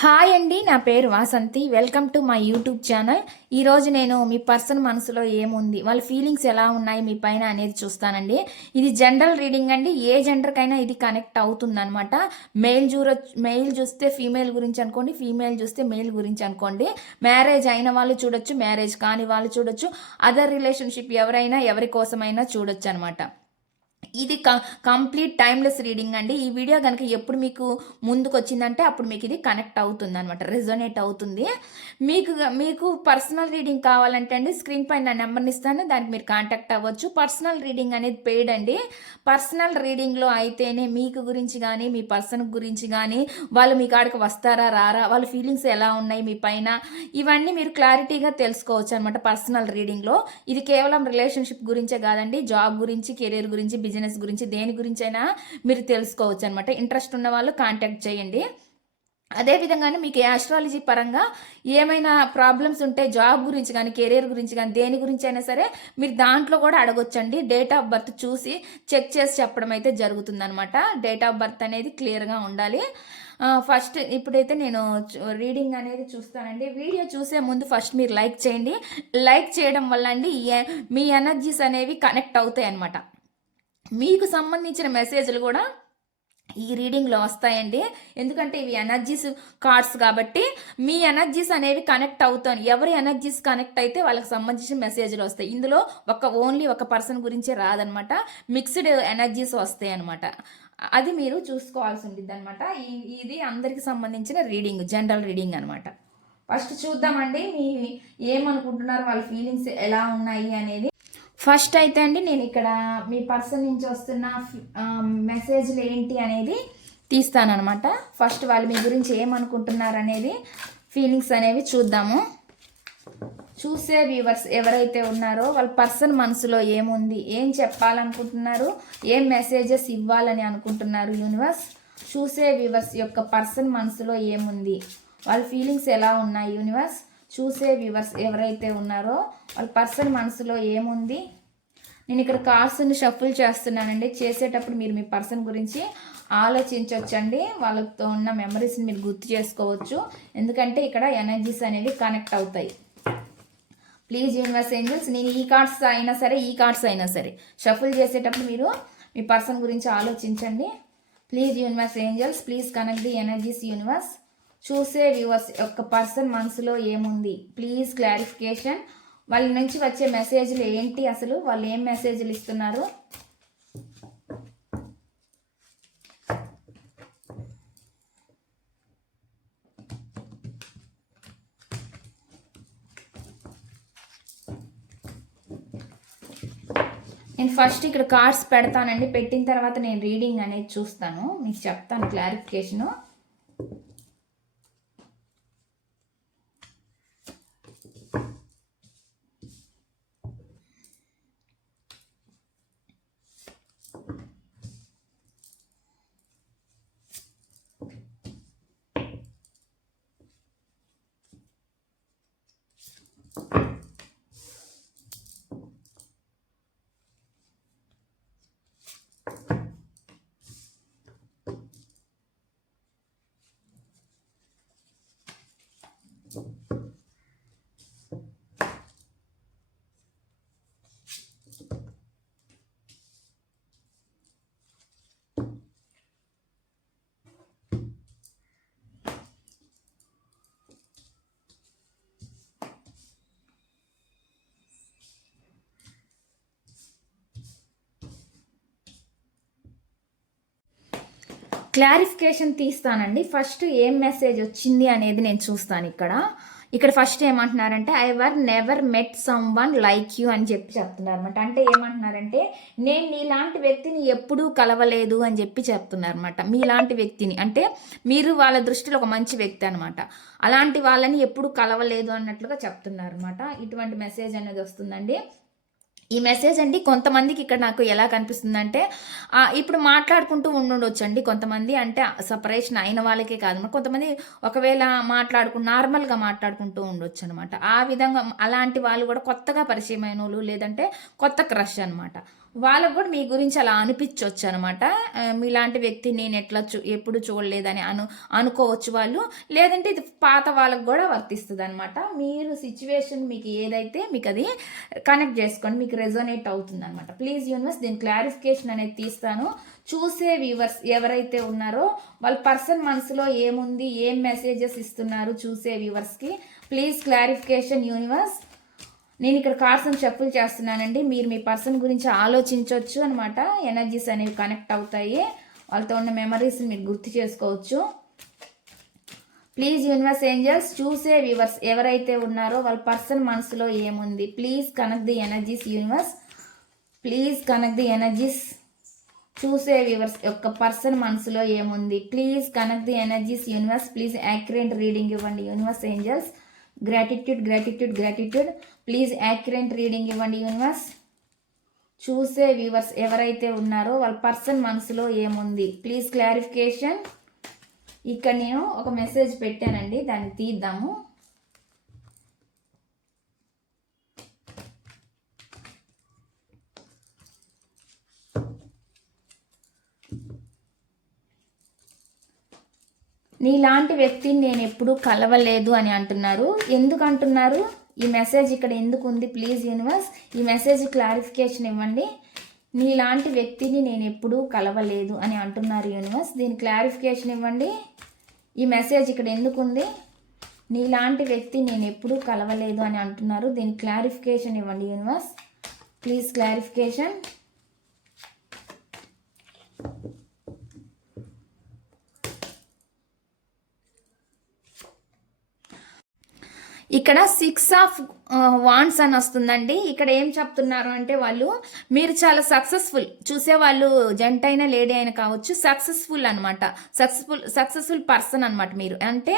Hi అండి నా పేరు Vasanthi. Welcome to my YouTube channel. ఈరోజు నేను మీ పర్సన్ మనసులో ఏముంది వాళ్ళ ఫీలింగ్స్ ఎలా ఉన్నాయి మీ పైన అనేది చూస్తానండి. ఇది జనరల్ రీడింగ్ అండి. ఏ జెండర్కైనా ఇది కనెక్ట్ అవుతుంది అనమాట మెయిల్ చూర మెయిల్ చూస్తే ఫీమేల్ గురించి అనుకోండి ఫీమేల్ చూస్తే మెయిల్ గురించి అనుకోండి. మ్యారేజ్ అయిన వాళ్ళు చూడొచ్చు మ్యారేజ్ కాని వాళ్ళు చూడొచ్చు అదర్ రిలేషన్షిప్ ఎవరైనా ఎవరి కోసమైనా చూడొచ్చు అనమాట ఇది కంప్లీట్ టైమ్లెస్ రీడింగ్ అండి. ఈ వీడియో కనుక ఎప్పుడు మీకు ముందుకు వచ్చిందంటే అప్పుడు మీకు ఇది కనెక్ట్ అవుతుంది అనమాట రెజోనేట్ అవుతుంది. మీకు మీకు పర్సనల్ రీడింగ్ కావాలంటే అండి స్క్రీన్ పైన నా నెంబర్ని ఇస్తాను దానికి మీరు కాంటాక్ట్ అవ్వచ్చు. పర్సనల్ రీడింగ్ అనేది పెయిడ్ అండి. పర్సనల్ రీడింగ్లో అయితేనే మీకు గురించి కానీ మీ పర్సన్ గురించి కానీ వాళ్ళు మీ కాడికి వస్తారా రారా వాళ్ళ ఫీలింగ్స్ ఎలా ఉన్నాయి మీ పైన ఇవన్నీ మీరు క్లారిటీగా తెలుసుకోవచ్చు అనమాట పర్సనల్ రీడింగ్లో. ఇది కేవలం రిలేషన్షిప్ గురించే కాదండి జాబ్ గురించి కెరీర్ గురించి బిజినెస్ బిజినెస్ గురించి దేని గురించి అయినా మీరు తెలుసుకోవచ్చు అనమాట ఇంట్రెస్ట్ ఉన్న వాళ్ళు కాంటాక్ట్ చేయండి. అదే విధంగానే మీకు ఆస్ట్రాలజీ పరంగా ఏమైనా ప్రాబ్లమ్స్ ఉంటే జాబ్ గురించి కానీ కెరీర్ గురించి కానీ దేని గురించి అయినా సరే మీరు దాంట్లో కూడా అడగొచ్చండి. డేట్ ఆఫ్ బర్త్ చూసి చెక్ చేసి చెప్పడం అయితే జరుగుతుందనమాట డేట్ ఆఫ్ బర్త్ అనేది క్లియర్గా ఉండాలి. ఫస్ట్ ఇప్పుడైతే నేను రీడింగ్ అనేది చూస్తానండి. వీడియో చూసే ముందు ఫస్ట్ మీరు లైక్ చేయండి. లైక్ చేయడం వల్ల అండి మీ ఎనర్జీస్ అనేవి కనెక్ట్ అవుతాయి అనమాట మీకు సంబంధించిన మెసేజ్లు కూడా ఈ రీడింగ్లో వస్తాయండి. ఎందుకంటే ఇవి ఎనర్జీస్ కార్డ్స్ కాబట్టి మీ ఎనర్జీస్ అనేవి కనెక్ట్ అవుతాను ఎవరి ఎనర్జీస్ కనెక్ట్ అయితే వాళ్ళకి సంబంధించిన మెసేజ్లు వస్తాయి. ఇందులో ఒక ఓన్లీ ఒక పర్సన్ గురించే రాదనమాట మిక్స్డ్ ఎనర్జీస్ వస్తాయి అనమాట అది మీరు చూసుకోవాల్సి ఉంటుంది అనమాట ఇది అందరికి సంబంధించిన రీడింగ్ జనరల్ రీడింగ్ అనమాట ఫస్ట్ చూద్దామండి మీ ఏమనుకుంటున్నారు వాళ్ళ ఫీలింగ్స్ ఎలా ఉన్నాయి అనేది. ఫస్ట్ అయితే అండి నేను ఇక్కడ మీ పర్సన్ నుంచి వస్తున్న మెసేజ్లు ఏంటి అనేది తీస్తానమాట ఫస్ట్ వాళ్ళు మీ గురించి ఏమనుకుంటున్నారు అనేది ఫీలింగ్స్ అనేవి చూద్దాము. చూసే వ్యూవర్స్ ఎవరైతే ఉన్నారో వాళ్ళ పర్సన్ మనసులో ఏముంది ఏం చెప్పాలనుకుంటున్నారు ఏం మెసేజెస్ ఇవ్వాలని అనుకుంటున్నారు యూనివర్స్ చూసే వ్యూవర్స్ యొక్క పర్సన్ మనసులో ఏముంది వాళ్ళ ఫీలింగ్స్ ఎలా ఉన్నాయి యూనివర్స్ చూసే వ్యూవర్స్ ఎవరైతే ఉన్నారో వాళ్ళ పర్సన్ మనసులో ఏముంది? నేను ఇక్కడ కార్డ్స్ని షఫుల్ చేస్తున్నానండి. చేసేటప్పుడు మీరు మీ పర్సన్ గురించి ఆలోచించవచ్చండి వాళ్ళతో ఉన్న మెమరీస్ని మీరు గుర్తు చేసుకోవచ్చు. ఎందుకంటే ఇక్కడ ఎనర్జీస్ అనేవి కనెక్ట్ అవుతాయి. ప్లీజ్ యూనివర్స్ ఏంజల్స్ నేను ఈ కార్డ్స్ అయినా సరే ఈ కార్డ్స్ అయినా సరే. షఫుల్ చేసేటప్పుడు మీరు మీ పర్సన్ గురించి ఆలోచించండి. Please universe angels please connect the energies universe. చూసే వ్యూవర్స్ యొక్క పర్సన్ మనసులో ఏముంది? Please clarification. వాళ్ళ నుంచి వచ్చే మెసేజ్లు ఏంటి అసలు? వాళ్ళు ఏం మెసేజ్లు ఇస్తున్నారు? నేను ఫస్ట్ ఇక్కడ కార్డ్స్ పెడతానండి. పెట్టిన తర్వాత నేను రీడింగ్ అనేది చూస్తాను. మీకు చెప్తాను క్లారిఫికేషను. క్లారిఫికేషన్ తీస్తానండి. ఫస్ట్ ఏం మెసేజ్ వచ్చింది అనేది నేను చూస్తాను ఇక్కడ. ఇక్కడ ఫస్ట్ ఏమంటున్నారంటే I were never met someone like you అని చెప్పి చెప్తున్నారు అనమాట అంటే ఏమంటున్నారంటే నేను నీలాంటి వ్యక్తిని ఎప్పుడూ కలవలేదు అని చెప్పి చెప్తున్నారు అనమాట మీలాంటి వ్యక్తిని. అంటే మీరు వాళ్ళ దృష్టిలో ఒక మంచి వ్యక్తి అనమాట అలాంటి వాళ్ళని ఎప్పుడు కలవలేదు అన్నట్లుగా చెప్తున్నారు అనమాట ఇటువంటి మెసేజ్ అనేది వస్తుందండి. ఈ మెసేజ్ అండి. కొంతమందికి ఇక్కడ నాకు ఎలా కనిపిస్తుందంటే ఇప్పుడు మాట్లాడుకుంటూ ఉండుండొచ్చు అండి కొంతమంది. అంటే సపరేషన్ అయిన వాళ్ళకే కాదు. కొంతమంది ఒకవేళ మాట్లాడుకు నార్మల్గా మాట్లాడుకుంటూ ఉండొచ్చు అనమాట ఆ విధంగా అలాంటి వాళ్ళు కూడా కొత్తగా పరిచయమైన వాళ్ళు లేదంటే కొత్త క్రష్ అనమాట. వాళ్ళకు కూడా మీ గురించి అలా అనిపించవచ్చు అనమాట మీలాంటి వ్యక్తి నేను ఎట్లా చూ ఎప్పుడు చూడలేదని అను అనుకోవచ్చు వాళ్ళు. లేదంటే ఇది పాత వాళ్ళకు కూడా వర్తిస్తుంది అనమాట మీరు సిచ్యువేషన్ మీకు ఏదైతే మీకు అది కనెక్ట్ చేసుకోండి మీకు రెజోనేట్ అవుతుంది అనమాట ప్లీజ్ యూనివర్స్ దీని క్లారిఫికేషన్ అనేది తీస్తాను. చూసే వ్యూవర్స్ ఎవరైతే ఉన్నారో వాళ్ళ పర్సన్ మనసులో ఏముంది ఏం మెసేజెస్ ఇస్తున్నారు చూసే వ్యూవర్స్కి ప్లీజ్ క్లారిఫికేషన్ యూనివర్స్ నేను ఇక్కడ కార్డ్స్ చెప్పులు చేస్తున్నానండి. మీరు మీ పర్సన్ గురించి ఆలోచించవచ్చు అనమాట ఎనర్జీస్ అనేవి కనెక్ట్ అవుతాయి. వాళ్ళతో ఉన్న మెమరీస్ని మీరు గుర్తు చేసుకోవచ్చు. ప్లీజ్ యూనివర్స్ ఏంజల్స్ చూసే వ్యూవర్స్ ఎవరైతే ఉన్నారో వాళ్ళ పర్సన్ మనసులో ఏముంది? Please connect the energies universe please connect the energies చూసే వ్యూవర్స్ యొక్క పర్సన్ మనసులో ఏముంది? Please connect the energies universe please accurate reading ఇవ్వండి universe angels gratitude gratitude gratitude please accurate reading ఇవ్వండి యూనివర్స్ చూసే వ్యూవర్స్ ఎవరైతే ఉన్నారో వాళ్ళ పర్సన్ మనసులో ఏముంది? ప్లీజ్ క్లారిఫికేషన్ ఇక్కడ నేను ఒక మెసేజ్ పెట్టానండి దాన్ని తీద్దాము. నీలాంటి వ్యక్తిని నేను ఎప్పుడూ కలవలేదు అని అంటున్నారు. ఎందుకు అంటున్నారు? ఈ మెసేజ్ ఇక్కడ ఎందుకు ఉంది? ప్లీజ్ యూనివర్స్ ఈ మెసేజ్ క్లారిఫికేషన్ ఇవ్వండి. నీలాంటి వ్యక్తిని నేను ఎప్పుడూ కలవలేదు అని అంటున్నారు యూనివర్స్ దీని క్లారిఫికేషన్ ఇవ్వండి. ఈ మెసేజ్ ఇక్కడ ఎందుకు ఉంది? నీలాంటి వ్యక్తి నేను ఎప్పుడూ కలవలేదు అని అంటున్నారు. దీని క్లారిఫికేషన్ ఇవ్వండి యూనివర్స్ ప్లీజ్ క్లారిఫికేషన్ ఇక్కడ సిక్స్ ఆఫ్ వాన్స్ అని వస్తుందండి. ఇక్కడ ఏం చెప్తున్నారు అంటే వాళ్ళు మీరు చాలా సక్సెస్ఫుల్ చూసే వాళ్ళు జంట అయినా లేడీ అయినా కావచ్చు సక్సెస్ఫుల్ అనమాట సక్సెస్ఫుల్ సక్సెస్ఫుల్ పర్సన్ అనమాట మీరు. అంటే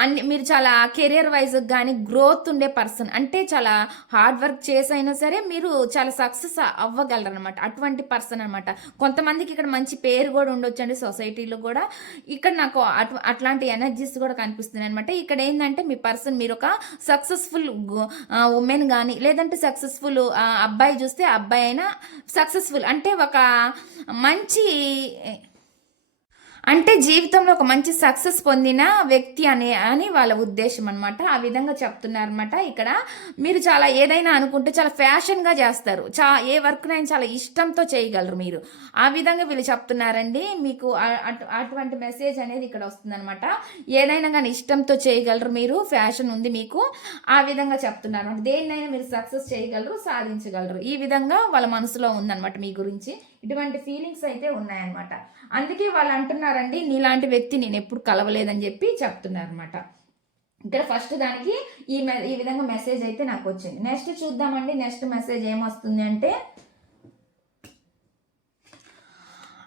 అన్ని మీరు చాలా కెరియర్ వైజ్ కానీ గ్రోత్ ఉండే పర్సన్ అంటే చాలా హార్డ్ వర్క్ చేసైనా సరే మీరు చాలా సక్సెస్ అవ్వగలరు అనమాట అటువంటి పర్సన్ అనమాట కొంతమందికి ఇక్కడ మంచి పేరు కూడా ఉండొచ్చండి సొసైటీలో కూడా. ఇక్కడ నాకు అటు అట్లాంటి ఎనర్జీస్ కూడా కనిపిస్తున్నాయి అనమాట ఇక్కడ ఏంటంటే మీ పర్సన్ మీరు ఒక సక్సెస్ఫుల్ ఉమెన్ కానీ లేదంటే సక్సెస్ఫుల్ అబ్బాయి చూస్తే అబ్బాయి అయినా సక్సెస్ఫుల్ అంటే ఒక మంచి అంటే జీవితంలో ఒక మంచి సక్సెస్ పొందిన వ్యక్తి అనే అని వాళ్ళ ఉద్దేశం అనమాట ఆ విధంగా చెప్తున్నారనమాట ఇక్కడ. మీరు చాలా ఏదైనా అనుకుంటే చాలా ఫ్యాషన్గా చేస్తారు. చా ఏ వర్క్నైనా చాలా ఇష్టంతో చేయగలరు మీరు. ఆ విధంగా వీళ్ళు చెప్తున్నారండి. మీకు అటువంటి మెసేజ్ అనేది ఇక్కడ వస్తుందనమాట ఏదైనా కానీ ఇష్టంతో చేయగలరు మీరు ఫ్యాషన్ ఉంది మీకు ఆ విధంగా చెప్తున్నారు అనమాట దేన్నైనా మీరు సక్సెస్ చేయగలరు సాధించగలరు. ఈ విధంగా వాళ్ళ మనసులో ఉందన్నమాట మీ గురించి. ఇటువంటి ఫీలింగ్స్ అయితే ఉన్నాయన్నమాట. అందుకే వాళ్ళు అంటున్నారండి నీలాంటి వ్యక్తి నేను ఎప్పుడు కలవలేదని చెప్పి చెప్తున్నారనమాట ఇక్కడ ఫస్ట్ దానికి ఈ ఈ విధంగా మెసేజ్ అయితే నాకు వచ్చింది. నెక్స్ట్ చూద్దామండి నెక్స్ట్ మెసేజ్ ఏమొస్తుంది అంటే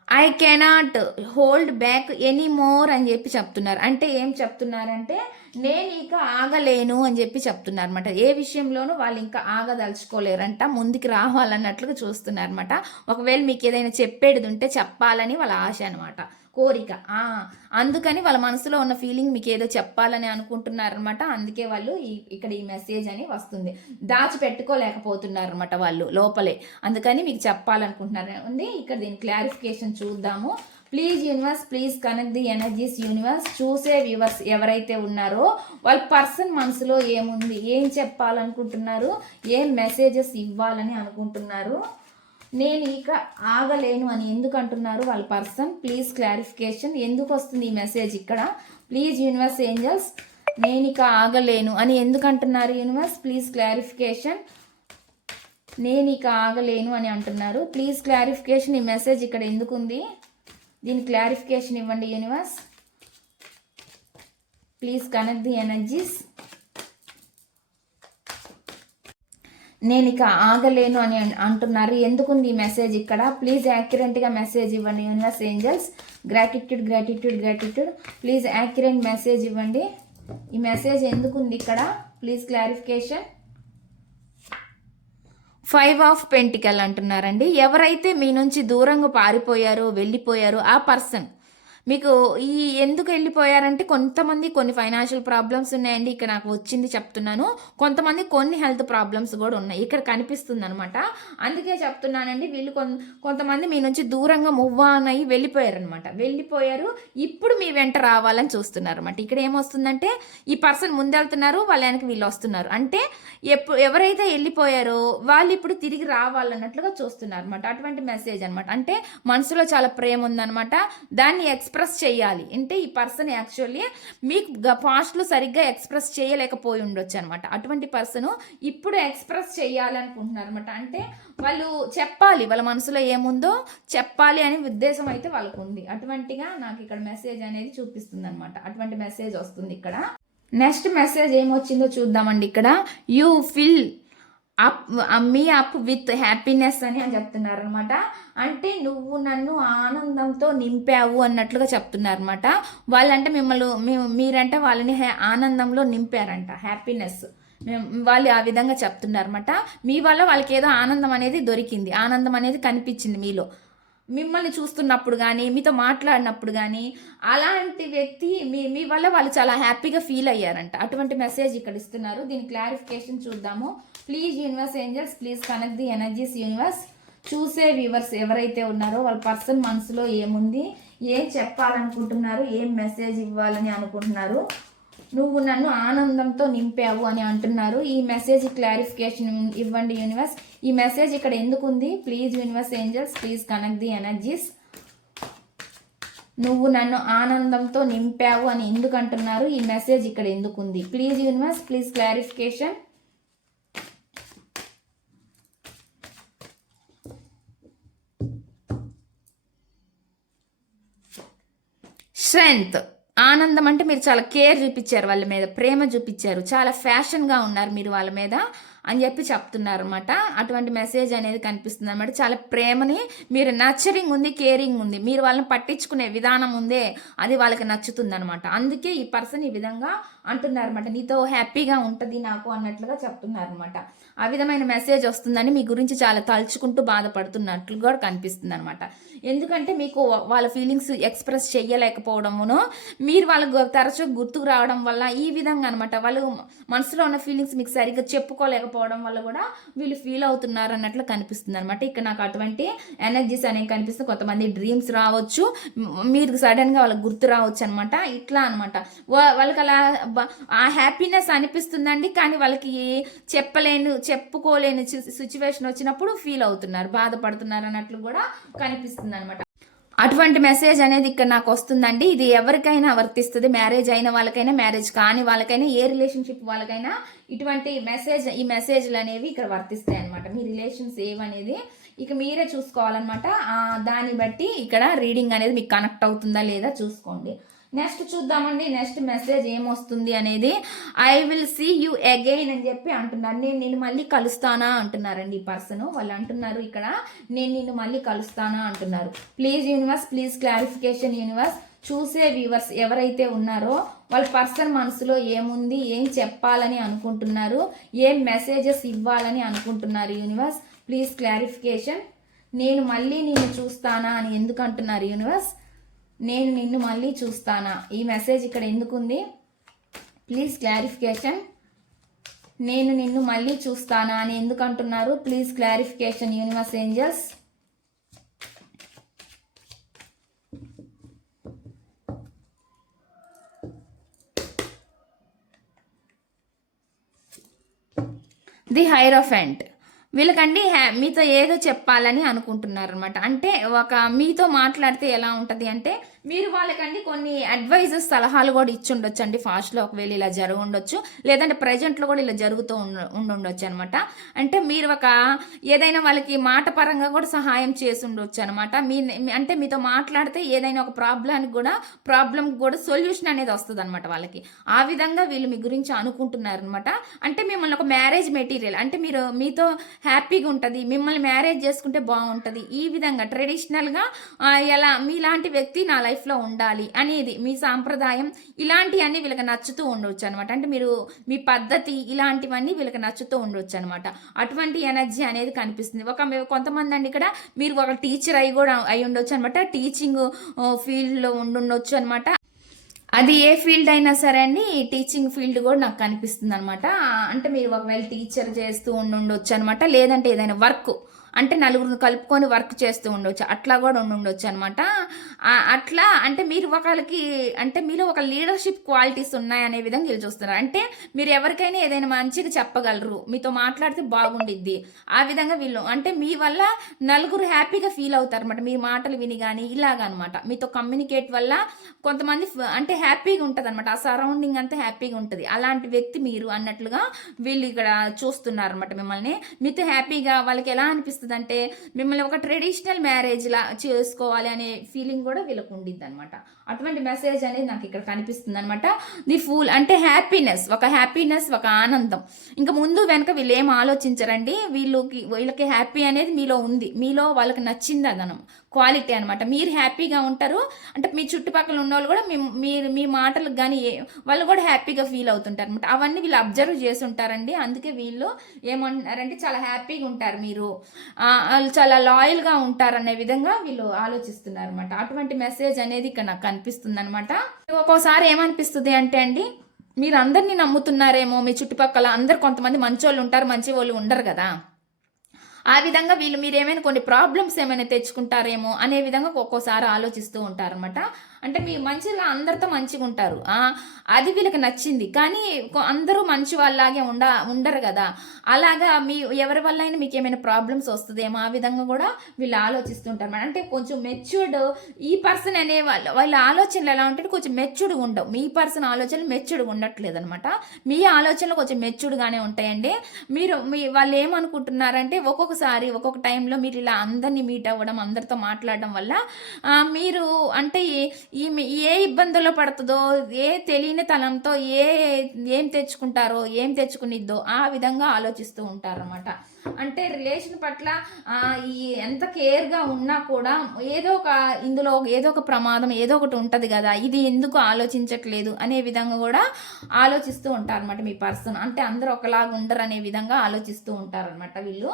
I cannot hold back any more అని చెప్పి చెప్తున్నారు. అంటే ఏం చెప్తున్నారంటే నేను ఇక ఆగలేను అని చెప్పి చెప్తున్నారు అనమాట ఏ విషయంలోనూ వాళ్ళు ఇంకా ఆగదలుచుకోలేరంట ముందుకు రావాలన్నట్లుగా చూస్తున్నారు అనమాట ఒకవేళ మీకు ఏదైనా చెప్పేది ఉంటే చెప్పాలని వాళ్ళ ఆశ అనమాట కోరిక. అందుకని వాళ్ళ మనసులో ఉన్న ఫీలింగ్ మీకు ఏదో చెప్పాలని అనుకుంటున్నారనమాట అందుకే వాళ్ళు ఈ ఇక్కడ ఈ మెసేజ్ అని వస్తుంది. దాచిపెట్టుకోలేకపోతున్నారనమాట వాళ్ళు లోపలే. అందుకని మీకు చెప్పాలనుకుంటున్నారు ఉంది ఇక్కడ దీని క్లారిఫికేషన్ చూద్దాము. Please universe please connect the energies universe చూసే వ్యూవర్స్ ఎవరైతే ఉన్నారో వాళ్ళ పర్సన్ మనసులో ఏముంది? ఏం చెప్పాలనుకుంటున్నారు? ఏం మెసేజెస్ ఇవ్వాలని అనుకుంటున్నారు? నేను ఇక ఆగలేను అని ఎందుకు అంటున్నారు వాళ్ళ పర్సన్? Please clarification. ఎందుకు వస్తుంది ఈ మెసేజ్ ఇక్కడ? ప్లీజ్ యూనివర్స్ ఏంజల్స్ నేను ఇక ఆగలేను అని ఎందుకు అంటున్నారు యూనివర్స్? Please clarification. నేను ఇక ఆగలేను అని అంటున్నారు. Please clarification. ఈ మెసేజ్ ఇక్కడ ఎందుకు ఉంది దీని క్లారిఫికేషన్ ఇవ్వండి universe. Please connect the energies. నేను ఇక ఆగలేను అని అంటున్నారు. ఎందుకుంది ఈ మెసేజ్ ఇక్కడ? ప్లీజ్ యాక్యురెంట్గా మెసేజ్ ఇవ్వండి universe angels gratitude gratitude gratitude please accurate message ఇవ్వండి. ఈ మెసేజ్ ఎందుకుంది ఇక్కడ? Please clarification five of pentacle అంటున్నారండి. ఎవరైతే మీ నుంచి దూరంగా పారిపోయారో వెళ్ళిపోయారో ఆ పర్సన్ మీకు ఈ ఎందుకు వెళ్ళిపోయారంటే కొంతమంది కొన్ని ఫైనాన్షియల్ ప్రాబ్లమ్స్ ఉన్నాయండి. ఇక్కడ నాకు వచ్చింది చెప్తున్నాను. కొంతమంది కొన్ని హెల్త్ ప్రాబ్లమ్స్ కూడా ఉన్నాయి. ఇక్కడ కనిపిస్తుంది అనమాట అందుకే చెప్తున్నానండి వీళ్ళు కొంత కొంతమంది మీ నుంచి దూరంగా మూవ్ ఆన్ అయ్యి వెళ్ళిపోయారు అనమాట వెళ్ళిపోయారు. ఇప్పుడు మీ వెంట రావాలని చూస్తున్నారు అనమాట ఇక్కడ ఏమొస్తుందంటే ఈ పర్సన్ ముందెళ్తున్నారు వాళ్ళ వెనక వీళ్ళు వస్తున్నారు. అంటే ఎప్పుడు ఎవరైతే వెళ్ళిపోయారో వాళ్ళు ఇప్పుడు తిరిగి రావాలన్నట్లుగా చూస్తున్నారు అనమాట అటువంటి మెసేజ్ అనమాట అంటే మనసులో చాలా ప్రేమ ఉందన్నమాట. దాన్ని ఎక్స్ప్రెస్ ఎక్స్ప్రెస్ చేయాలి. అంటే ఈ పర్సన్ యాక్చువల్లీ మీకు పాస్ట్లో సరిగ్గా ఎక్స్ప్రెస్ చేయలేకపోయి ఉండొచ్చు అనమాట అటువంటి పర్సన్ ఇప్పుడు ఎక్స్ప్రెస్ చేయాలనుకుంటున్నారు అనమాట అంటే వాళ్ళు చెప్పాలి వాళ్ళ మనసులో ఏముందో చెప్పాలి అనే ఉద్దేశం అయితే వాళ్ళకు ఉంది అటువంటిగా నాకు ఇక్కడ మెసేజ్ అనేది చూపిస్తుంది అనమాట అటువంటి మెసేజ్ వస్తుంది ఇక్కడ. నెక్స్ట్ మెసేజ్ ఏమొచ్చిందో చూద్దామండి ఇక్కడ. You fill up me up with happiness అని అని చెప్తున్నారు అనమాట అంటే నువ్వు నన్ను ఆనందంతో నింపావు అన్నట్లుగా చెప్తున్నారు అనమాట వాళ్ళంటే మిమ్మల్ని మీరంటే వాళ్ళని హ్యా- ఆనందంలో నింపారంట హ్యాపీనెస్. మేము వాళ్ళు ఆ విధంగా చెప్తున్నారన్నమాట. మీ వల్ల వాళ్ళకి ఏదో ఆనందం అనేది దొరికింది ఆనందం అనేది కనిపించింది మీలో. మిమ్మల్ని చూస్తున్నప్పుడు కానీ మీతో మాట్లాడినప్పుడు కానీ అలాంటి వ్యక్తి మీ మీ వల్ల వాళ్ళు చాలా హ్యాపీగా ఫీల్ అయ్యారంట. అటువంటి మెసేజ్ ఇక్కడ ఇస్తున్నారు. దీని క్లారిఫికేషన్ చూద్దాము. Please universe angels please connect the energies universe. చూసే వ్యూవర్స్ ఎవరైతే ఉన్నారో వాళ్ళ పర్సన్ మనసులో ఏముంది ఏం చెప్పాలనుకుంటున్నారు ఏం మెసేజ్ ఇవ్వాలని అనుకుంటున్నారు నువ్వు నన్ను ఆనందంతో నింపావు అని అంటున్నారు. ఈ మెసేజ్ క్లారిఫికేషన్ ఇవ్వండి యూనివర్స్ ఈ మెసేజ్ ఇక్కడ ఎందుకు ఉంది please universe angels please connect the energies నువ్వు నన్ను ఆనందంతో నింపావు అని ఎందుకు అంటున్నారు ఈ మెసేజ్ ఇక్కడ ఎందుకు ఉంది please universe please clarification strength ఆనందం అంటే మీరు చాలా కేర్ చూపించారు వాళ్ళ మీద ప్రేమ చూపించారు చాలా ఫ్యాషన్గా ఉన్నారు మీరు వాళ్ళ మీద అని చెప్పి చెప్తున్నారు అనమాట అటువంటి మెసేజ్ అనేది కనిపిస్తుంది అనమాట చాలా ప్రేమని మీరు నర్చరింగ్ ఉంది కేరింగ్ ఉంది మీరు వాళ్ళని పట్టించుకునే విధానం ఉందే అది వాళ్ళకి నచ్చుతుంది అనమాట అందుకే ఈ పర్సన్ ఈ విధంగా అంటున్నారు అనమాట నీతో హ్యాపీగా ఉంటుంది నాకు అన్నట్లుగా చెప్తున్నారు అనమాట ఆ విధమైన మెసేజ్ వస్తుందని మీ గురించి చాలా తలుచుకుంటూ బాధపడుతున్నట్లు కూడా కనిపిస్తుంది అనమాట ఎందుకంటే మీకు వాళ్ళ ఫీలింగ్స్ ఎక్స్ప్రెస్ చేయలేకపోవడమును మీరు వాళ్ళకు తరచూ గుర్తుకు రావడం వల్ల ఈ విధంగా అనమాట వాళ్ళు మనసులో ఉన్న ఫీలింగ్స్ మీకు సరిగ్గా చెప్పుకోలేకపోవడం వల్ల కూడా వీళ్ళు ఫీల్ అవుతున్నారు అన్నట్లు కనిపిస్తుంది అనమాట ఇక్కడ నాకు అటువంటి ఎనర్జీస్ అనేవి కనిపిస్తుంది కొంతమంది డ్రీమ్స్ రావచ్చు. మీరు సడన్గా వాళ్ళకి గుర్తు రావచ్చు అనమాట ఇట్లా అనమాట వాళ్ళకి అలా ఆ హ్యాపీనెస్ అనిపిస్తుందండి. కానీ వాళ్ళకి చెప్పలేను చెప్పుకోలేని సిచ్యువేషన్ వచ్చినప్పుడు ఫీల్ అవుతున్నారు బాధపడుతున్నారు అన్నట్లు కూడా కనిపిస్తుంది అనమాట అటువంటి మెసేజ్ అనేది ఇక్కడ నాకు వస్తుందండి. ఇది ఎవరికైనా వర్తిస్తుంది. మ్యారేజ్ అయిన వాళ్ళకైనా మ్యారేజ్ కాని వాళ్ళకైనా ఏ రిలేషన్షిప్ వాళ్ళకైనా ఇటువంటి మెసేజ్ ఈ మెసేజ్లు అనేవి ఇక్కడ వర్తిస్తాయి అనమాట మీ రిలేషన్స్ ఏవనేది ఇక మీరే చూసుకోవాలన్నమాట. దాన్ని బట్టి ఇక్కడ రీడింగ్ అనేది మీకు కనెక్ట్ అవుతుందా లేదా చూసుకోండి. నెక్స్ట్ చూద్దామండి నెక్స్ట్ మెసేజ్ ఏమొస్తుంది అనేది. I will see you again అని చెప్పి అంటున్నారు. నేను నిన్ను మళ్ళీ కలుస్తానా అంటున్నారండి ఈ పర్సన్. వాళ్ళు అంటున్నారు ఇక్కడ నేను నిన్ను మళ్ళీ కలుస్తానా అంటున్నారు. Please universe please clarification universe చూసే వ్యూవర్స్ ఎవరైతే ఉన్నారో వాళ్ళ పర్సన్ మనసులో ఏముంది ఏం చెప్పాలని అనుకుంటున్నారు ఏం మెసేజెస్ ఇవ్వాలని అనుకుంటున్నారు యూనివర్స్ ప్లీజ్ క్లారిఫికేషన్ నేను మళ్ళీ నిన్ను చూస్తానా అని ఎందుకు అంటున్నారు యూనివర్స్ నేను నిన్ను మళ్ళీ చూస్తానా. ఈ మెసేజ్ ఇక్కడ ఎందుకు ఉంది ప్లీజ్ క్లారిఫికేషన్ నేను నిన్ను మళ్ళీ చూస్తానా అని ఎందుకు అంటున్నారు? Please clarification universe angels the hierophant వీళ్ళకండి హ్యా- మీతో ఏదో చెప్పాలని అనుకుంటున్నారు అనమాట అంటే ఒక మీతో మాట్లాడితే ఎలా ఉంటుంది అంటే మీరు వాళ్ళకండి కొన్ని అడ్వైజెస్ సలహాలు కూడా ఇచ్చి ఉండొచ్చు అండి ఫాస్ట్లో ఒకవేళ ఇలా జరుగు ఉండొచ్చు. లేదంటే ప్రజెంట్లో కూడా ఇలా జరుగుతూ ఉండ ఉండుండొచ్చు అనమాట. అంటే మీరు ఒక ఏదైనా వాళ్ళకి మాట పరంగా కూడా సహాయం చేసి ఉండొచ్చు అనమాట. మీ అంటే మీతో మాట్లాడితే ఏదైనా ఒక ప్రాబ్లానికి కూడా ప్రాబ్లం కూడా సొల్యూషన్ అనేది వస్తుంది అనమాట వాళ్ళకి. ఆ విధంగా వీళ్ళు మీ గురించి అనుకుంటున్నారు అనమాట. అంటే మిమ్మల్ని ఒక మ్యారేజ్ మెటీరియల్ అంటే మీరు మీతో హ్యాపీగా ఉంటుంది మిమ్మల్ని మ్యారేజ్ చేసుకుంటే బాగుంటుంది. ఈ విధంగా ట్రెడిషనల్గా ఎలా మీలాంటి వ్యక్తి నా లైఫ్ లైఫ్లో ఉండాలి అనేది మీ సాంప్రదాయం. ఇలాంటివన్నీ వీళ్ళకి నచ్చుతూ ఉండొచ్చు అనమాట అంటే మీరు మీ పద్ధతి ఇలాంటివన్నీ వీళ్ళకి నచ్చుతూ ఉండొచ్చు అనమాట అటువంటి ఎనర్జీ అనేది కనిపిస్తుంది. ఒక కొంతమంది అండి ఇక్కడ మీరు ఒక టీచర్ అయి కూడా అయి ఉండొచ్చు అనమాట టీచింగ్ ఫీల్డ్లో ఉండుండొచ్చు అనమాట అది ఏ ఫీల్డ్ అయినా సరే అండి టీచింగ్ ఫీల్డ్ కూడా నాకు కనిపిస్తుంది అనమాట అంటే మీరు ఒకవేళ టీచర్ చేస్తూ ఉండుండొచ్చు అనమాట లేదంటే ఏదైనా వర్క్ అంటే నలుగురిని కలుపుకొని వర్క్ చేస్తూ ఉండొచ్చు. అట్లా కూడా ఉండుండొచ్చు అనమాట అట్లా అంటే మీరు ఒకళ్ళకి అంటే మీలో ఒక లీడర్షిప్ క్వాలిటీస్ ఉన్నాయనే విధంగా వీళ్ళు చూస్తున్నారు. అంటే మీరు ఎవరికైనా ఏదైనా మంచిగా చెప్పగలరు. మీతో మాట్లాడితే బాగుండిద్ది. ఆ విధంగా వీళ్ళు అంటే మీ వల్ల నలుగురు హ్యాపీగా ఫీల్ అవుతారు అనమాట మీ మాటలు విని కానీ ఇలాగనమాట మీతో కమ్యూనికేట్ వల్ల కొంతమంది అంటే హ్యాపీగా ఉంటుంది అనమాట ఆ సరౌండింగ్ అంతా హ్యాపీగా ఉంటుంది. అలాంటి వ్యక్తి మీరు అన్నట్లుగా వీళ్ళు ఇక్కడ చూస్తున్నారు అనమాట మిమ్మల్ని. మీతో హ్యాపీగా వాళ్ళకి ఎలా అనిపిస్తుంది? అంటే మిమ్మల్ని ఒక ట్రెడిషనల్ మ్యారేజ్ లా చేసుకోవాలి అనే ఫీలింగ్ కూడా వీళ్ళకు ఉండిద్ది అనమాట అటువంటి మెసేజ్ అనేది నాకు ఇక్కడ కనిపిస్తుంది అనమాట ది ఫూల్ అంటే హ్యాపీనెస్ ఒక హ్యాపీనెస్ ఒక ఆనందం. ఇంకా ముందు వెనక వీళ్ళు ఏం ఆలోచించరండి? వీళ్ళకి వీళ్ళకి హ్యాపీ అనేది మీలో ఉంది. మీలో వాళ్ళకి నచ్చింది అదనం. క్వాలిటీ అనమాట మీరు హ్యాపీగా ఉంటారు. అంటే మీ చుట్టుపక్కల ఉన్న వాళ్ళు కూడా మీ మీరు మీ మాటలకు కానీ వాళ్ళు కూడా హ్యాపీగా ఫీల్ అవుతుంటారు అనమాట అవన్నీ వీళ్ళు అబ్జర్వ్ చేసి ఉంటారండి అందుకే వీళ్ళు ఏమంటారంటే చాలా హ్యాపీగా ఉంటారు మీరు. వాళ్ళు చాలా లాయల్గా ఉంటారు అనే విధంగా వీళ్ళు ఆలోచిస్తున్నారు అనమాట అటువంటి మెసేజ్ అనేది ఇక్కడ నాకు కనిపిస్తుంది అనమాట ఒక్కోసారి ఏమనిపిస్తుంది అంటే అండి మీరు అందరినీ నమ్ముతున్నారేమో మీ చుట్టుపక్కల అందరు కొంతమంది మంచోళ్ళు ఉంటారు మంచి వాళ్ళు ఉండరు కదా. ఆ విధంగా వీళ్ళు మీరు ఏమైనా కొన్ని ప్రాబ్లమ్స్ ఏమైనా తెచ్చుకుంటారేమో అనే విధంగా ఒక్కోసారి ఆలోచిస్తూ ఉంటారనమాట అంటే మీ మంచిగా అందరితో మంచిగా ఉంటారు అది వీళ్ళకి నచ్చింది. కానీ అందరూ మంచి వాళ్ళలాగే ఉండ ఉండరు కదా. అలాగా మీ ఎవరి వల్ల అయినా మీకు ఏమైనా ప్రాబ్లమ్స్ వస్తుందేమో ఆ విధంగా కూడా వీళ్ళు ఆలోచిస్తుంటారు అంటే కొంచెం మెచ్యూర్డ్ ఈ పర్సన్ అనే వాళ్ళు వాళ్ళ ఆలోచనలు ఎలా ఉంటాయి కొంచెం మెచ్యూర్డ్గా ఉండవు. మీ పర్సన్ ఆలోచనలు మెచ్యూర్డ్గా ఉండట్లేదు అనమాట మీ ఆలోచనలు కొంచెం మెచ్యూర్డ్గానే ఉంటాయండి. మీరు మీ వాళ్ళు ఏమనుకుంటున్నారంటే ఒక్కొక్కసారి ఒక్కొక్క టైంలో మీరు ఇలా అందరినీ మీట్ అవ్వడం అందరితో మాట్లాడడం వల్ల మీరు అంటే ఈమె ఏ ఇబ్బందుల్లో పడుతుందో ఏ తెలియని తలంతో ఏ ఏం తెచ్చుకుంటారో ఏం తెచ్చుకునిద్దో ఆ విధంగా ఆలోచిస్తూ ఉంటారన్నమాట. అంటే రిలేషన్ పట్ల ఈ ఎంత కేర్గా ఉన్నా కూడా ఏదో ఒక ఇందులో ఏదో ఒక ప్రమాదం ఏదో ఒకటి ఉంటుంది కదా ఇది ఎందుకు ఆలోచించట్లేదు అనే విధంగా కూడా ఆలోచిస్తూ ఉంటారన్నమాట మీ పర్సన్. అంటే అందరూ ఒకలాగా ఉండరు అనే విధంగా ఆలోచిస్తూ ఉంటారన్నమాట వీళ్ళు.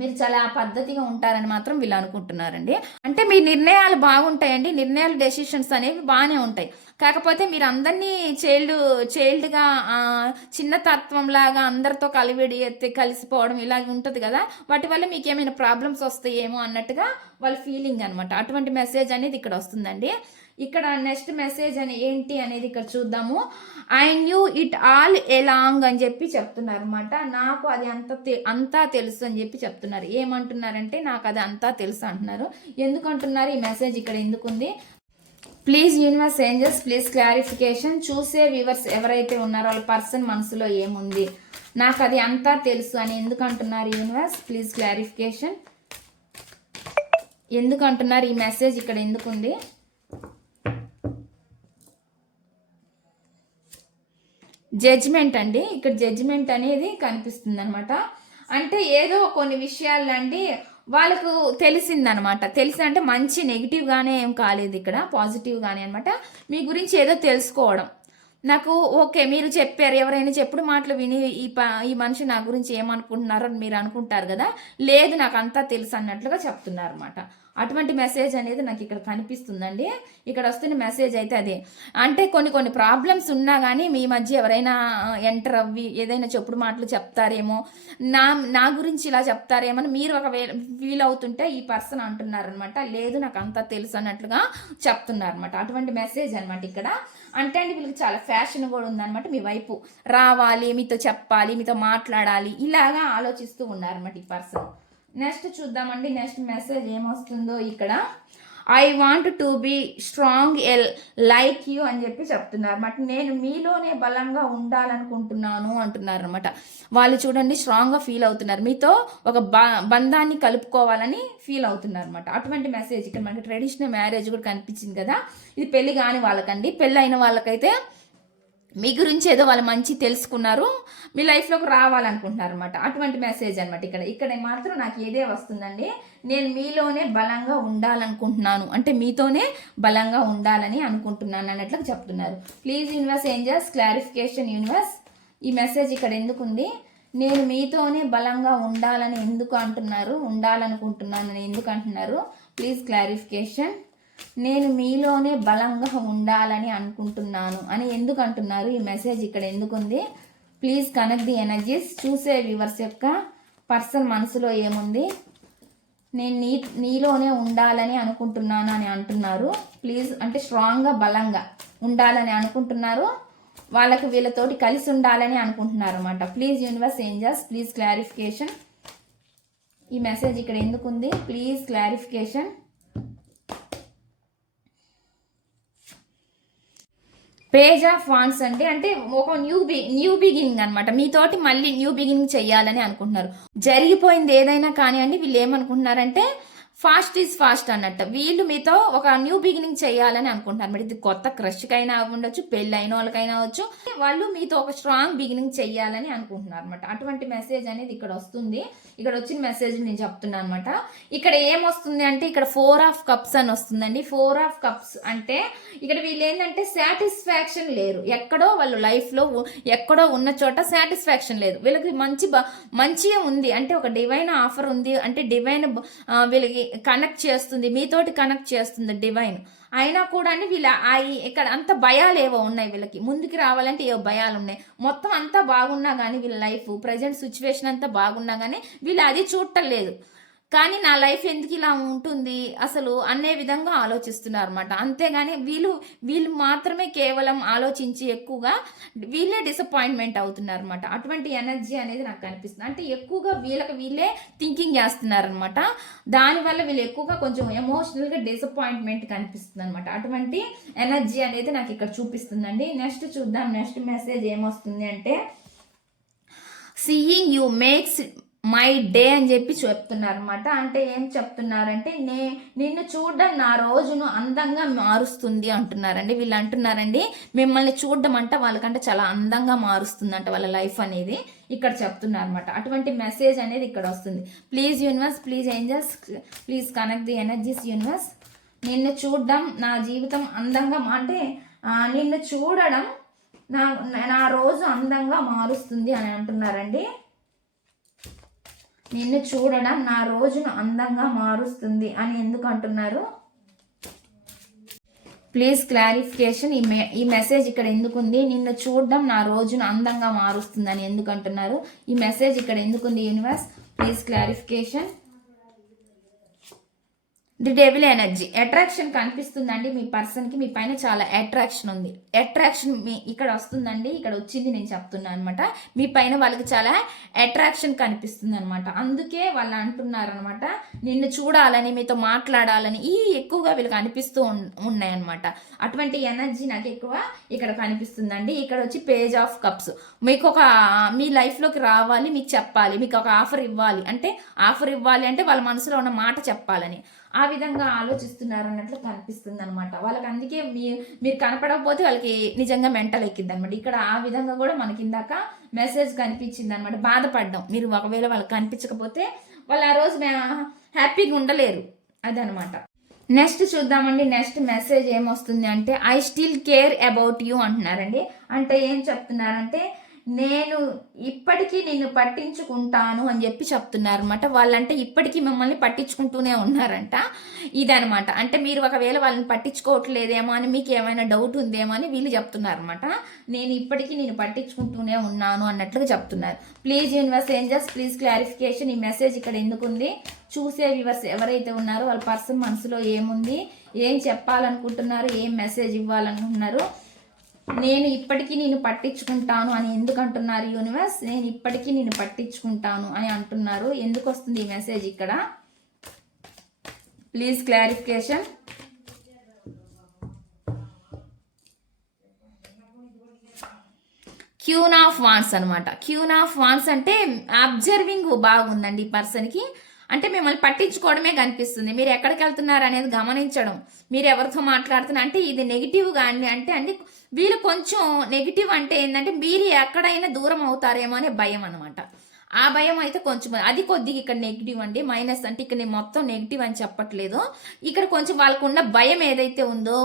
మీరు చాలా పద్ధతిగా ఉంటారని మాత్రం వీళ్ళు అనుకుంటున్నారండి. అంటే మీ నిర్ణయాలు బాగుంటాయండి. నిర్ణయాలు డెసిషన్స్ అనేవి బాగానే ఉంటాయి. కాకపోతే మీరు అందరినీ చైల్డ్ చైల్డ్గా చిన్న తత్వం లాగా అందరితో కలివిడి ఎత్తి కలిసిపోవడం ఇలాగ ఉంటుంది కదా. వాటి వల్ల మీకు ఏమైనా ప్రాబ్లమ్స్ వస్తాయేమో అన్నట్టుగా వాళ్ళ ఫీలింగ్ అనమాట అటువంటి మెసేజ్ అనేది ఇక్కడ వస్తుందండి. ఇక్కడ నెక్స్ట్ మెసేజ్ అని ఏంటి అనేది ఇక్కడ చూద్దాము. I knew it all along అని చెప్పి చెప్తున్నారు అనమాట నాకు అది అంత తె- అంతా తెలుసు అని చెప్పి చెప్తున్నారు. ఏమంటున్నారంటే నాకు అది అంతా తెలుసు అంటున్నారు. ఎందుకంటున్నారు? ఈ మెసేజ్ ఇక్కడ ఎందుకుంది please universe angels please clarification చూసే వ్యూవర్స్ ఎవరైతే ఉన్నారో వాళ్ళ పర్సన్ మనసులో ఏముంది? నాకు అది అంతా తెలుసు అని ఎందుకు అంటున్నారు యూనివర్స్ ప్లీజ్ క్లారిఫికేషన్ ఎందుకంటున్నారు? ఈ మెసేజ్ ఇక్కడ ఎందుకుంది జడ్జ్మెంట్ అండి. ఇక్కడ జడ్జ్మెంట్ అనేది కనిపిస్తుంది అనమాట అంటే ఏదో కొన్ని విషయాలు అండి వాళ్ళకు తెలిసిందనమాట తెలిసి అంటే మంచి నెగిటివ్గానే ఏం కాలేదు ఇక్కడ పాజిటివ్గానే అనమాట మీ గురించి ఏదో తెలుసుకోవడం. నాకు ఓకే మీరు చెప్పారు ఎవరైనా చెప్పుడు మాటలు విని ఈ ప ఈ మనిషి నా గురించి ఏమనుకుంటున్నారో అని మీరు అనుకుంటారు కదా. లేదు నాకు అంతా తెలుసు అన్నట్లుగా చెప్తున్నారు అనమాట అటువంటి మెసేజ్ అనేది నాకు ఇక్కడ కనిపిస్తుందండి. ఇక్కడ వస్తున్న మెసేజ్ అయితే అదే. అంటే కొన్ని కొన్ని ప్రాబ్లమ్స్ ఉన్నా కానీ మీ మధ్య ఎవరైనా ఎంటర్ అవ్వి ఏదైనా చెప్పుడు మాటలు చెప్తారేమో నా నా గురించి ఇలా చెప్తారేమో అని మీరు ఒకవేళ ఫీల్ అవుతుంటే ఈ పర్సన్ అంటున్నారనమాట లేదు నాకు అంతా తెలుసు అన్నట్లుగా చెప్తున్నారనమాట అటువంటి మెసేజ్ అనమాట ఇక్కడ. అంటే అండి వీళ్ళకి చాలా ఫ్యాషన్ కూడా ఉందన్నమాట మీ వైపు. రావాలి మీతో చెప్పాలి మీతో మాట్లాడాలి ఇలాగా ఆలోచిస్తూ ఉన్నారన్నమాట ఈ పర్సన్ నెక్స్ట్ చూద్దామండి నెక్స్ట్ మెసేజ్ ఏమొస్తుందో ఇక్కడ. I want to be strong L like you అని చెప్పి చెప్తున్నారు. అనమాట నేను మీలోనే బలంగా ఉండాలనుకుంటున్నాను అంటున్నారు అనమాట వాళ్ళు చూడండి స్ట్రాంగ్గా ఫీల్ అవుతున్నారు. మీతో ఒక బ బంధాన్ని కలుపుకోవాలని ఫీల్ అవుతున్నారు అనమాట అటువంటి మెసేజ్ ఇక్కడ మనకి ట్రెడిషనల్ మ్యారేజ్ కూడా కనిపించింది కదా. ఇది పెళ్ళి కాని వాళ్ళకండి. పెళ్ళి అయిన వాళ్ళకైతే మీ గురించి ఏదో వాళ్ళు మంచి తెలుసుకున్నారు మీ లైఫ్లోకి రావాలనుకుంటున్నారు అనమాట అటువంటి మెసేజ్ అనమాట ఇక్కడ. ఇక్కడ మాత్రం నాకు ఏదే వస్తుందండి. నేను మీలోనే బలంగా ఉండాలనుకుంటున్నాను. అంటే మీతోనే బలంగా ఉండాలని అనుకుంటున్నాను అన్నట్లు చెప్తున్నారు. Please universe angels clarification universe ఈ మెసేజ్ ఇక్కడ ఎందుకు ఉంది నేను మీతోనే బలంగా ఉండాలని ఎందుకు అంటున్నారు? ఉండాలనుకుంటున్నానని ఎందుకు అంటున్నారు? ప్లీజ్ క్లారిఫికేషన్ నేను మీలోనే బలంగా ఉండాలని అనుకుంటున్నాను అని ఎందుకు అంటున్నారు? ఈ మెసేజ్ ఇక్కడ ఎందుకుంది? ప్లీజ్ కనెక్ట్ ది ఎనర్జీస్ చూసే వ్యూవర్స్ యొక్క పర్సన్ మనసులో ఏముంది? నేను నీ నీలోనే ఉండాలని అనుకుంటున్నాను అని అంటున్నారు. ప్లీజ్ అంటే స్ట్రాంగ్గా బలంగా ఉండాలని అనుకుంటున్నారు. వాళ్ళకి వీళ్ళతోటి కలిసి ఉండాలని అనుకుంటున్నారు అనమాట please universe angels please clarification ఈ మెసేజ్ ఇక్కడ ఎందుకుంది? Please clarification page of wands అంటే అంటే ఒక న్యూ బి న్యూ బిగినింగ్ అనమాట మీతోటి మళ్ళీ న్యూ బిగినింగ్ చేయాలని అనుకుంటున్నారు. జరిగిపోయింది ఏదైనా కానివ్వండి వీళ్ళు ఏమనుకుంటున్నారంటే ఫాస్ట్ ఈజ్ ఫాస్ట్ అన్నట్టు. వీళ్ళు మీతో ఒక న్యూ బిగినింగ్ చేయాలని అనుకుంటున్నారు. అనమాట ఇది కొత్త క్రష్కైనా ఉండొచ్చు పెళ్ళి అయిన వాళ్ళకైనా అవ్వచ్చు. వాళ్ళు మీతో ఒక స్ట్రాంగ్ బిగినింగ్ చేయాలని అనుకుంటున్నారు అనమాట అటువంటి మెసేజ్ అనేది ఇక్కడ వస్తుంది. ఇక్కడ వచ్చిన మెసేజ్ నేను చెప్తున్నాను అనమాట ఇక్కడ ఏమొస్తుంది అంటే ఇక్కడ ఫోర్ ఆఫ్ కప్స్ అని వస్తుందండి. ఫోర్ ఆఫ్ కప్స్ అంటే ఇక్కడ వీళ్ళు ఏంటంటే సాటిస్ఫాక్షన్ లేరు. ఎక్కడో వాళ్ళు లైఫ్లో ఎక్కడో ఉన్న చోట సాటిస్ఫాక్షన్ లేదు. వీళ్ళకి మంచి మంచిగా ఉంది. అంటే ఒక డివైన్ ఆఫర్ ఉంది. అంటే డివైన్ వీళ్ళకి కనెక్ట్ చేస్తుంది. మీతోటి కనెక్ట్ చేస్తుంది డివైన్ అయినా కూడా అండి వీళ్ళ ఆ ఇక్కడ అంత భయాలు ఏవో ఉన్నాయి వీళ్ళకి. ముందుకు రావాలంటే ఏవో భయాలు ఉన్నాయి. మొత్తం అంతా బాగున్నా కానీ వీళ్ళ లైఫ్ ప్రజెంట్ సిచ్యువేషన్ అంతా బాగున్నా కానీ వీళ్ళు అది చూడటం లేదు. కానీ నా లైఫ్ ఎందుకు ఇలా ఉంటుంది? అసలు అనే విధంగా ఆలోచిస్తున్నారు అనమాట అంతేగాని వీళ్ళు వీళ్ళు మాత్రమే కేవలం ఆలోచించి ఎక్కువగా వీళ్ళే డిసప్పాయింట్మెంట్ అవుతున్నారు అనమాట అటువంటి ఎనర్జీ అనేది నాకు కనిపిస్తుంది అంటే ఎక్కువగా వీళ్ళకి వీళ్ళే థింకింగ్ చేస్తున్నారు అనమాట దానివల్ల వీళ్ళు ఎక్కువగా కొంచెం ఎమోషనల్గా డిసప్పాయింట్మెంట్ కనిపిస్తుంది అనమాట అటువంటి ఎనర్జీ అనేది నాకు ఇక్కడ చూపిస్తుందండి. నెక్స్ట్ చూద్దాం. నెక్స్ట్ మెసేజ్ ఏమొస్తుంది అంటే seeing you makes my day అని చెప్పి చెప్తున్నారు అనమాట అంటే ఏం చెప్తున్నారంటే నే నిన్ను చూడడం నా రోజును అందంగా మారుస్తుంది అంటున్నారండి. వీళ్ళు అంటున్నారండి మిమ్మల్ని చూడడం అంటే వాళ్ళకంటే చాలా అందంగా మారుస్తుందంట వాళ్ళ లైఫ్ అనేది ఇక్కడ చెప్తున్నారు అనమాట అటువంటి మెసేజ్ అనేది ఇక్కడ వస్తుంది. Please universe please angels please connect the energies universe. నిన్ను చూడడం నా జీవితం అందంగా అంటే నిన్ను చూడడం నా నా రోజు అందంగా మారుస్తుంది అని అంటున్నారండి. నిన్ను చూడడం నా రోజును అందంగా మారుస్తుంది అని ఎందుకు అంటున్నారు? ప్లీజ్ క్లారిఫికేషన్ ఈ మె ఈ మెసేజ్ ఇక్కడ ఎందుకు ఉంది నిన్ను చూడడం నా రోజును అందంగా మారుస్తుందని ఎందుకు అంటున్నారు? ఈ మెసేజ్ ఇక్కడ ఎందుకు ఉంది universe please clarification the devil energy attraction కనిపిస్తుందండి మీ పర్సన్కి మీ పైన చాలా అట్రాక్షన్ ఉంది. అట్రాక్షన్ మీ ఇక్కడ వస్తుందండి ఇక్కడ వచ్చింది నేను చెప్తున్నాను అనమాట మీ పైన వాళ్ళకి చాలా అట్రాక్షన్ కనిపిస్తుంది అనమాట అందుకే వాళ్ళు అంటున్నారు అనమాట నిన్ను చూడాలని మీతో మాట్లాడాలని ఈ ఎక్కువగా వీళ్ళకి అనిపిస్తూ ఉన్నాయన్నమాట. అటువంటి ఎనర్జీ నాకు ఎక్కువ ఇక్కడ కనిపిస్తుందండి. ఇక్కడ వచ్చి పేజ్ ఆఫ్ కప్స్ మీకు ఒక మీ లైఫ్లోకి రావాలి మీకు చెప్పాలి మీకు ఒక ఆఫర్ ఇవ్వాలి. అంటే ఆఫర్ ఇవ్వాలి అంటే వాళ్ళ మనసులో ఉన్న మాట చెప్పాలని. ఆ విధంగా ఆలోచిస్తున్నారు అన్నట్లు కనిపిస్తుంది అనమాట వాళ్ళకి అందుకే మీ మీరు కనపడకపోతే వాళ్ళకి నిజంగా మెంటల్ ఎక్కింది అనమాట ఇక్కడ ఆ విధంగా కూడా మనకి ఇందాక మెసేజ్ కనిపించింది అనమాట బాధపడ్డాం. మీరు ఒకవేళ వాళ్ళకి కనిపించకపోతే వాళ్ళు ఆ రోజు హ్యాపీగా ఉండలేరు. అదనమాట నెక్స్ట్ చూద్దామండి. నెక్స్ట్ మెసేజ్ ఏమొస్తుంది అంటే I still care about you అంటున్నారండి. అంటే ఏం చెప్తున్నారంటే నేను ఇప్పటికీ నిన్ను పట్టించుకుంటాను అని చెప్పి చెప్తున్నారు అనమాట వాళ్ళంటే ఇప్పటికీ మిమ్మల్ని పట్టించుకుంటూనే ఉన్నారంట. ఇదనమాట అంటే మీరు ఒకవేళ వాళ్ళని పట్టించుకోవట్లేదేమో అని మీకు ఏమైనా డౌట్ ఉందేమో అని వీళ్ళు చెప్తున్నారు అనమాట నేను ఇప్పటికీ నేను పట్టించుకుంటూనే ఉన్నాను అన్నట్లుగా చెప్తున్నారు. Please universe angels please clarification ఈ మెసేజ్ ఇక్కడ ఎందుకు ఉంది చూసే వ్యూవర్స్ ఎవరైతే ఉన్నారో వాళ్ళ పర్సన్ మనసులో ఏముంది? ఏం చెప్పాలనుకుంటున్నారు? ఏం మెసేజ్ ఇవ్వాలనుకుంటున్నారు? నేను ఇప్పటికీ నేను పట్టించుకుంటాను అని ఎందుకు అంటున్నారు యూనివర్స్ నేను ఇప్పటికీ నేను పట్టించుకుంటాను అని అంటున్నారు. ఎందుకు వస్తుంది ఈ మెసేజ్ ఇక్కడ? Please clarification queen of wands అనమాట క్యూన్ ఆఫ్ వాన్స్ అంటే అబ్జర్వింగ్ బాగుందండి ఈ పర్సన్కి అంటే మిమ్మల్ని పట్టించుకోవడమే కనిపిస్తుంది. మీరు ఎక్కడికి వెళ్తున్నారు అనేది గమనించడం. మీరు ఎవరితో మాట్లాడుతున్నారు అంటే ఇది నెగిటివ్గా అండి అంటే అండి వీళ్ళు కొంచెం నెగిటివ్ అంటే ఏంటంటే మీరు ఎక్కడైనా దూరం అవుతారేమో అనే భయం అనమాట ఆ భయం అయితే కొంచెం అది కొద్దిగా ఇక్కడ నెగిటివ్ అండి. మైనస్ అంటే ఇక్కడ నేను మొత్తం నెగిటివ్ అని చెప్పట్లేదు. ఇక్కడ కొంచెం వాళ్ళకున్న భయం ఏదైతే ఉందో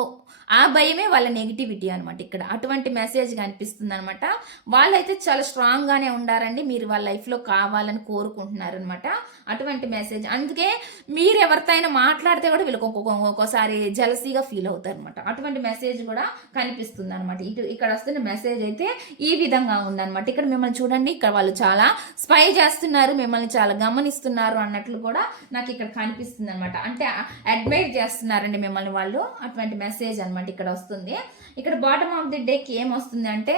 ఆ భయమే వాళ్ళ నెగిటివిటీ అనమాట ఇక్కడ. అటువంటి మెసేజ్ కనిపిస్తుంది అనమాట వాళ్ళైతే చాలా స్ట్రాంగ్గానే ఉండారండి. మీరు వాళ్ళ లైఫ్లో కావాలని కోరుకుంటున్నారు అనమాట అటువంటి మెసేజ్ అందుకే మీరు ఎవరితో అయినా మాట్లాడితే కూడా వీళ్ళకి ఒక్కొక్క ఒక్కోసారి జలసీగా ఫీల్ అవుతారు అనమాట అటువంటి మెసేజ్ కూడా కనిపిస్తుంది అనమాట ఇటు ఇక్కడ వస్తున్న మెసేజ్ అయితే ఈ విధంగా ఉందన్నమాట. ఇక్కడ మిమ్మల్ని చూడండి. ఇక్కడ వాళ్ళు చాలా స్పై చేస్తున్నారు మిమ్మల్ని చాలా గమనిస్తున్నారు అన్నట్లు కూడా నాకు ఇక్కడ కనిపిస్తుంది అనమాట అంటే అడ్మైర్ చేస్తున్నారండి మిమ్మల్ని వాళ్ళు. అటువంటి మెసేజ్ అనమాట ఇక్కడ వస్తుంది. ఇక్కడ బాటమ్ ఆఫ్ ది డేకి ఏం వస్తుంది అంటే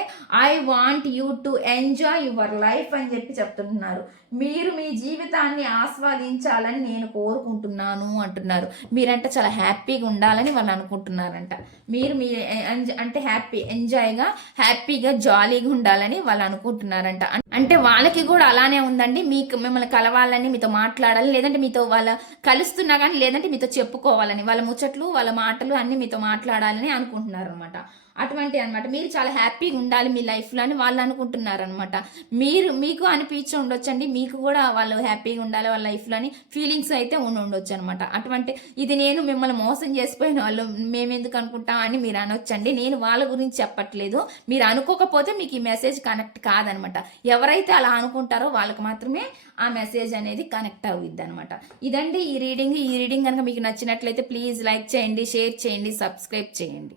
I want you to enjoy your life అని చెప్పి చెప్తున్నారు. మీరు మీ జీవితాన్ని ఆస్వాదించాలని నేను కోరుకుంటున్నాను అంటున్నారు. మీరంటే చాలా హ్యాపీగా ఉండాలని వాళ్ళు అనుకుంటున్నారంట. మీరు మీ అంటే హ్యాపీ ఎంజాయ్గా హ్యాపీగా జాలీగా ఉండాలని వాళ్ళు అనుకుంటున్నారంట. అంటే వాళ్ళకి కూడా అలానే ఉందండి. మీకు మిమ్మల్ని కలవాలని మీతో మాట్లాడాలి లేదంటే మీతో వాళ్ళ కలుస్తున్నా కానీ లేదంటే మీతో చెప్పుకోవాలని వాళ్ళ ముచ్చట్లు వాళ్ళ మాటలు అన్ని మీతో మాట్లాడాలని అనుకుంటున్నారు అనమాట అటువంటి అన్నమాట. మీరు చాలా హ్యాపీగా ఉండాలి మీ లైఫ్లో అని వాళ్ళు అనుకుంటున్నారు అనమాట మీరు మీకు అనిపించి ఉండొచ్చండి. మీకు కూడా వాళ్ళు హ్యాపీగా ఉండాలి వాళ్ళ లైఫ్లో అని ఫీలింగ్స్ అయితే ఉండి ఉండొచ్చు అనమాట అటువంటి ఇది నేను మిమ్మల్ని మోసం చేసిపోయిన వాళ్ళు మేము ఎందుకు అనుకుంటాం అని మీరు అనొచ్చండి. నేను వాళ్ళ గురించి చెప్పట్లేదు. మీరు అనుకోకపోతే మీకు ఈ మెసేజ్ కనెక్ట్ కాదనమాట ఎవరైతే అలా అనుకుంటారో వాళ్ళకి మాత్రమే ఆ మెసేజ్ అనేది కనెక్ట్ అవుద్ది అనమాట ఇదండి ఈ రీడింగ్ ఈ రీడింగ్ కనుక మీకు నచ్చినట్లయితే ప్లీజ్ లైక్ చేయండి షేర్ చేయండి సబ్స్క్రైబ్ చేయండి.